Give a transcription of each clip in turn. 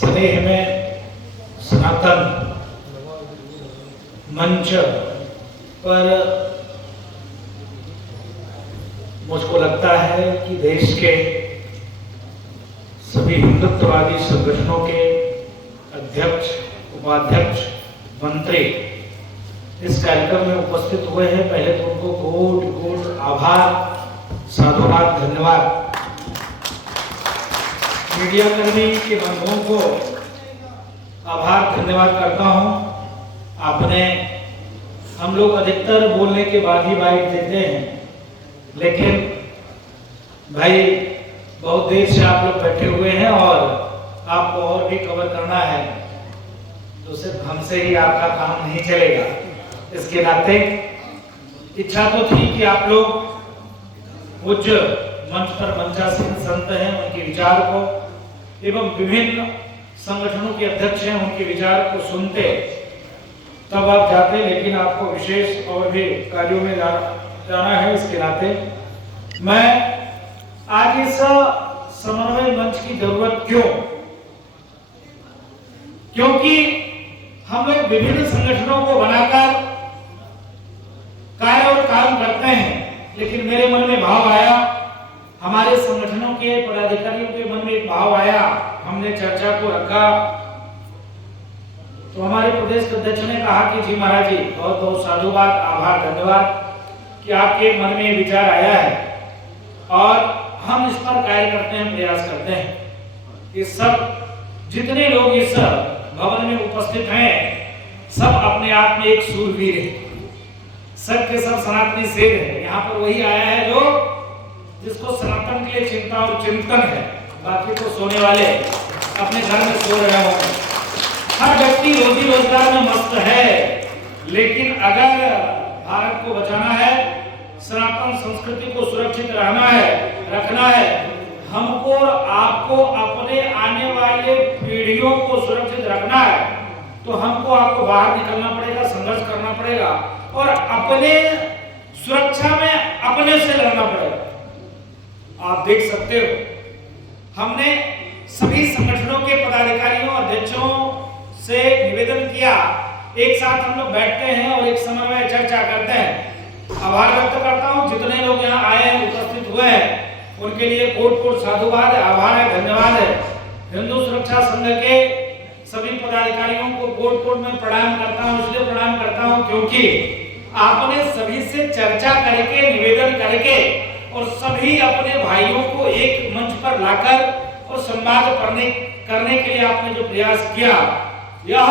स्नेह में सनातन मंच पर मुझको लगता है कि देश के सभी हिंदुत्ववादी संगठनों के अध्यक्ष, उपाध्यक्ष, मंत्री इस कार्यक्रम में उपस्थित हुए हैं। पहले तो उनको कोट आभार, साधुवाद, धन्यवाद। मीडिया कर्मी के बंधुओं को आभार धन्यवाद करता हूं। आपने, हम लोग अधिकतर बोलने के बाद ही बाइट देते हैं, लेकिन भाई बहुत देर से आप लोग बैठे हुए हैं और आपको और भी कवर करना है, तो सिर्फ हमसे ही आपका काम नहीं चलेगा। इसके नाते इच्छा तो थी कि आप लोग उच्च मंच पर मंचासीन संत हैं, उनके विचार को एवं विभिन्न संगठनों के अध्यक्ष हैं, उनके विचार को सुनते तब आप जाते, लेकिन आपको विशेष और भी कार्यों में जाना है। इसके नाते मैं आज इस समन्वय मंच की जरूरत क्योंकि हम लोग विभिन्न संगठनों को बनाकर कार्य और काम करते हैं, लेकिन मेरे मन में भाव आया, हमारे संगठनों के पदाधिकारियों के मन में एक भाव आया, हमने चर्चा को रखा तो हमारे प्रदेश अध्यक्ष ने कहा कि जी महाराज जी, बहुत बहुत साधुवाद, आभार, धन्यवाद कि आपके मन में विचार आया है और हम इस पर कार्य करते हैं, प्रयास करते हैं। ये सब जितने लोग इस भवन में उपस्थित हैं, सब अपने आप में एक सूरवीर है, सब के सब सनातनी शेर है। यहाँ पर वही आया है जो जिसको सनातन के लिए चिंता और चिंतन है, बाकी तो सोने वाले अपने घर में सो रहे होंगे। हर व्यक्ति रोजी रोजगार में मस्त है, लेकिन अगर भारत को बचाना है, सनातन संस्कृति को सुरक्षित रखना है, हमको और आपको अपने आने वाले पीढ़ियों को सुरक्षित रखना है, तो हमको आपको बाहर निकलना पड़ेगा, संघर्ष करना पड़ेगा और अपने सुरक्षा में अपने से लड़ना पड़ेगा। आप देख सकते हो, हमने सभी संगठनों के पदाधिकारियों, अध्यक्षों से निवेदन किया, एक साथ हम लोग बैठते हैं और एक समन्वय चर्चा करते हैं। आभार व्यक्त करता हूं जितने लोग यहाँ आए हैं, उपस्थित हुए हैं, उनके लिए कोट साधुवाद, आभार है, धन्यवाद है। हिंदू सुरक्षा संघ के सभी पदाधिकारियों को कोट में प्रणाम करता हूं। इसलिए प्रणाम करता हूं क्योंकि आपने सभी से चर्चा करके, निवेदन करके और सभी अपने भाइयों को एक मंच पर लाकर और संवाद करने के लिए आपने जो प्रयास किया, यह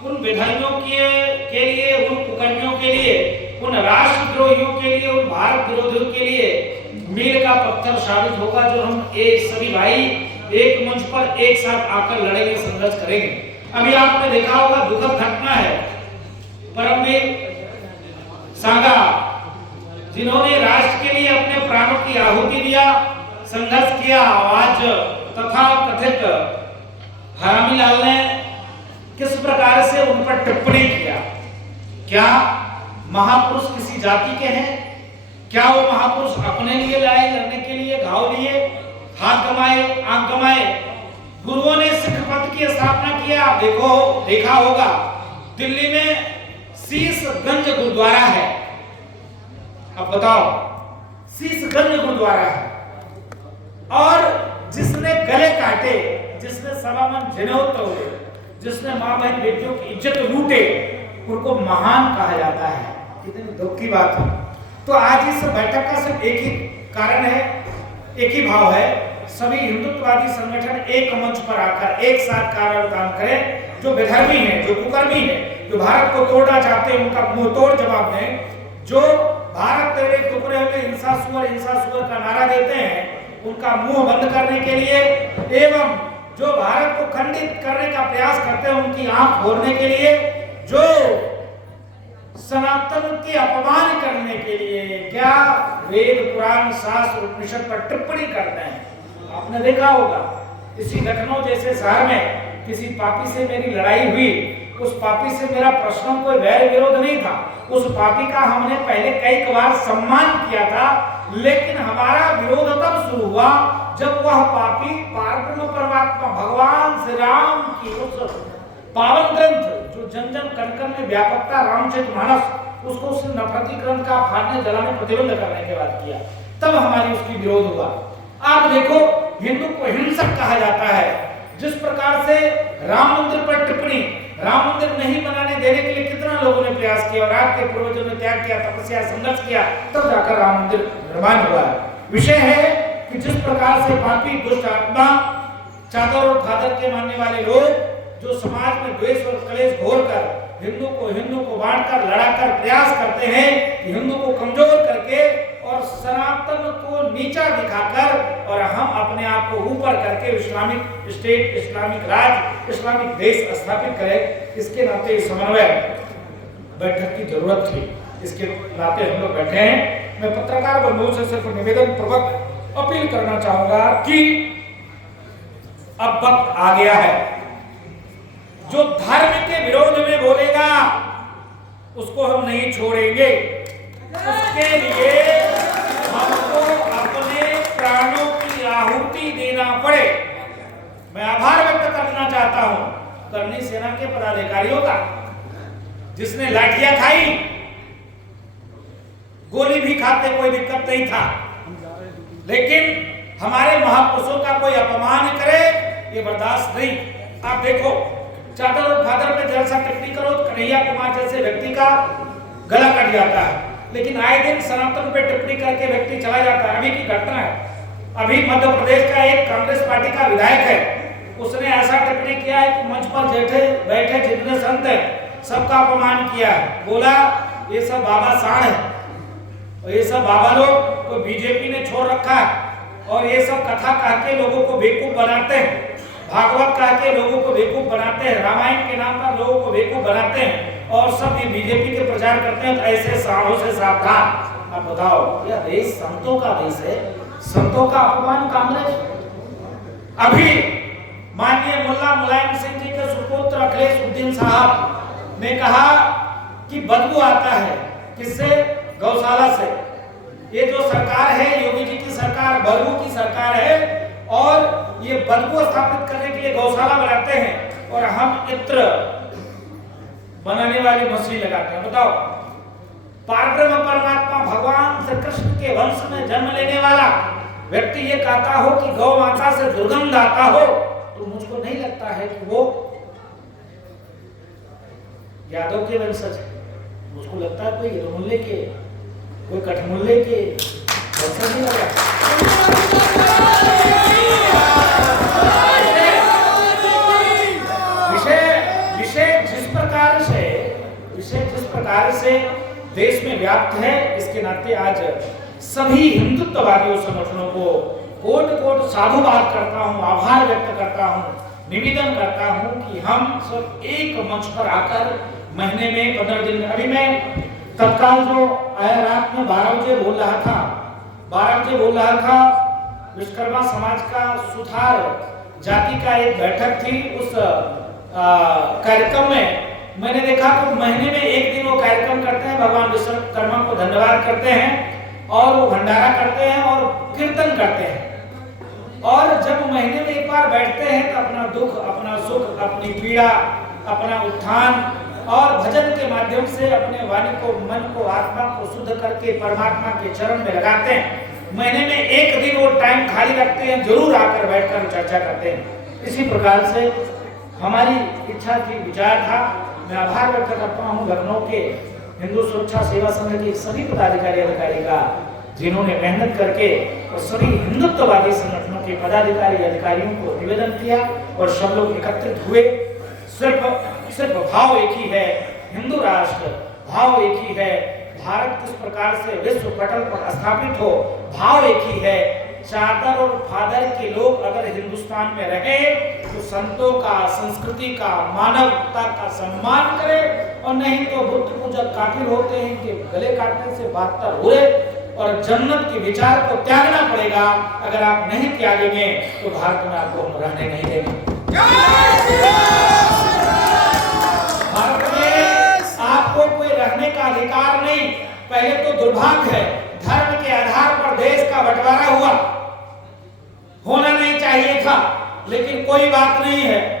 उन विधायकों के लिए, उन कुकर्मियों के लिए, उन राष्ट्रद्रोहियों के लिए, उन भारत विरोधियों के लिए मील का पत्थर साबित होगा, जो हम एक सभी भाई एक मंच पर एक साथ आकर लड़ेंगे, संघर्ष करेंगे। अभी आपने देखा होगा, दुखद घटना है, परमवीर सांगा जिन्होंने राष्ट्र के लिए अपने प्राणों की आहुति दिया, संघर्ष किया, आज तथा कथित हरामीलाल ने किस प्रकार से उन पर टिप्पणी किया। क्या महापुरुष किसी जाति के हैं? क्या वो महापुरुष अपने लिए लाए, लड़ने के लिए, घाव लिए, हाथ कमाए, आंख कमाए? गुरुओं ने सिख पंथ की स्थापना किया। देखा होगा, दिल्ली में शीशगंज गुरुद्वारा है। अब बताओ, शीशगंज गुरुद्वारा है, और जिसने गले काटे, जिसने सवामन जनेऊ तोड़े, जिसने मां बहन बेटियों की इज्जत लूटे, उनको महान कहा जाता है। कितनी दुख की बात है। तो आज इस बैठक का सिर्फ एक ही कारण है, एक ही भाव है, सभी हिंदुत्ववादी संगठन एक मंच पर आकर एक साथ कार्य और काम करें। जो बेधर्मी है, जो कुकर्मी है, जो भारत को तोड़ना चाहते हैं, उनका मुंह तोड़ जवाब दें। जो भारत तेरे टुकड़े होंगे, हिंसा सुअर का नारा देते हैं, उनका मुंह बंद करने के लिए, एवं जो भारत को खंडित करने का प्रयास करते हैं, उनकी आंख फोड़ने के लिए, जो सनातन के अपमान करने के लिए क्या वेद, पुराण, शास्त्र, उपनिषद पर टिप्पणी करते हैं। आपने देखा होगा, इसी लखनऊ जैसे शहर में किसी पापी से मेरी लड़ाई हुई, उस पापी से मेरा प्रश्नों कोई वैर विरोध नहीं था, उस पापी का हमने पहले कई बार सम्मान किया था, लेकिन हमारा विरोध तब शुरू हुआ जब वह पापी पारब्रह्म परमात्मा भगवान श्री राम की उस पावन ग्रंथ जो जन जन कण कण में व्यापकता रामचरितमानस, उसको उस नफरती ग्रंथ का फाड़ने जलाने प्रतिबंध करने के बाद किया, तब हमारी उसकी विरोध हुआ। आप देखो, हिंदू को हिंसक कहा जाता है। जिस प्रकार से राम मंदिर पर टिप्पणी, राम मंदिर नहीं बनाने देने के लिए कितना लोगों ने प्रयास किया और आपके पूर्वजों ने त्याग किया, तपस्या, संघर्ष किया, तब जाकर राम मंदिर निर्माण हुआ है। विषय है कि जिस प्रकार से पापी दुष्ट आत्मा, चादर और फादर के मानने वाले लोग जो समाज में द्वेष और कलेश घोर कर हिंदू को बांटकर, लड़ाकर प्रयास करते हैं कि हिंदू को कमजोर करके और सनातन को नीचा दिखाकर और हम अपने आप को ऊपर करके इस्लामिक स्टेट, इस्लामिक राज, इस्लामिक देश स्थापित करें। इसके नाते समन्वय बैठक की जरूरत थी, इसके नाते हम लोग बैठे हैं। मैं पत्रकार बंधुओं से सिर्फ निवेदन पूर्वक अपील करना चाहूंगा कि अब वक्त आ गया है, जो धर्म के विरोध में बोलेगा उसको हम नहीं छोड़ेंगे। उसके लिए हमको अपने प्राणों की आहुति देना पड़े। मैं आभार व्यक्त करना चाहता हूं करनी सेना के पदाधिकारियों का, जिसने लाठियां खाई, गोली भी खाते कोई दिक्कत नहीं था, लेकिन हमारे महापुरुषों का कोई अपमान करे ये बर्दाश्त नहीं। आप देखो, चादर और फादर पे जरा सा टिप्पणी करो, कन्हैया कुमार जैसे व्यक्ति का गला कट जाता है, लेकिन आए दिन सनातन पे टिप्पणी करके व्यक्ति चला जाता है। अभी की घटना है, अभी मध्य प्रदेश का एक कांग्रेस पार्टी का विधायक है, उसने ऐसा टिप्पणी किया है कि मंच पर बैठे जितने संत हैं सबका अपमान किया है। बोला ये सब बाबा साण है और ये सब बाबा लोग को बीजेपी ने छोड़ रखा है और ये सब कथा कह के लोगों को बेवकूफ बनाते हैं, भागवत कह के लोगों को बेवकूफ बनाते हैं, रामायण के नाम पर लोगों को बेवकूफ बनाते हैं और सब ये बीजेपी के प्रचार करते हैं। तो ऐसे साधुओं से सावधान। अब बताओ, यह देश संतों का देश है, संतों का अपमान कांग्रेस। अभी माननीय मुल्ला मुलायम सिंह जी के सुपुत्र अखिलेश उद्दीन साहब ने कहा कि बदबू आता है, किससे? गौशाला से। ये जो सरकार है, योगी जी की सरकार बदबू की सरकार है और ये बदबू स्थापित करने के लिए गौशाला बनाते हैं और हम इत्र बनाने वाली मशीन लगाते हैं। बताओ, पारब्रह्म परमात्मा भगवान श्री कृष्ण के वंश में जन्म लेने वाला व्यक्ति ये कहता हो कि गौ माता से दुर्गंध आता हो, तो मुझको नहीं लगता है कि वो यादव के वंशज है। मुझको लगता है कोई रमुल्ले के, कोई कठमुल्ले के वंशज नहीं लगा। विषय जिस प्रकार से देश में व्याप्त है, इसके नाते आज सभी हिंदुत्ववादी संगठनों को कोट कोट साधुवाद करता हूं, आभार व्यक्त करता हूं, निवेदन करता हूं कि हम सब एक मंच पर आकर महीने में 15 दिन में, अभी मैं तत्काल जो आया रात में 12 बजे बोल रहा था, विश्वकर्मा समाज का सुधार जाति का एक बैठक थी। उस कार्यक्रम में मैंने देखा तो महीने में एक दिन वो कार्यक्रम करते हैं, भगवान विश्वकर्मा को धन्यवाद करते हैं और वो भंडारा करते हैं और कीर्तन करते हैं। और जब महीने में एक बार बैठते हैं तो अपना दुख, अपना सुख, अपनी पीड़ा, अपना उत्थान और भजन के माध्यम से अपने वाणी को, मन को, आत्मा को शुद्ध करके परमात्मा के चरण में लगाते हैं। महीने में एक दिन वो टाइम खाली रखते हैं, जरूर आकर बैठकर चर्चा करते हैं। इसी प्रकार से हमारी इच्छा थी, विचार था। मैं आभार व्यक्त करता हूँ लखनऊ के हिंदू सुरक्षा सेवा संघ के सभी पदाधिकारी अधिकारी का, जिन्होंने मेहनत करके और सभी हिंदुत्ववादी संगठनों के पदाधिकारी अधिकारियों को निवेदन किया और सब लोग एकत्रित हुए। सिर्फ भाव एक ही है, हिंदू राष्ट्र, भाव एक ही है, भारत किस प्रकार से विश्व पटल पर स्थापित हो, भाव एक ही है। चादर और फादर के लोग अगर हिंदुस्तान में रहे तो संतों का, संस्कृति का, मानवता का सम्मान करें और नहीं तो बुद्ध पूजक काफिर होते हैं कि गले काटने से बहत्तर हुए और जन्नत के विचार को त्यागना पड़ेगा। अगर आप नहीं त्यागेंगे तो भारत में आपको हम रहने नहीं देंगे। भारत में आपको कोई रहने का अधिकार नहीं। पहले तो दुर्भाग्य है, धर्म के आधार पर देश का बंटवारा हुआ, होना नहीं चाहिए था, लेकिन कोई बात नहीं है।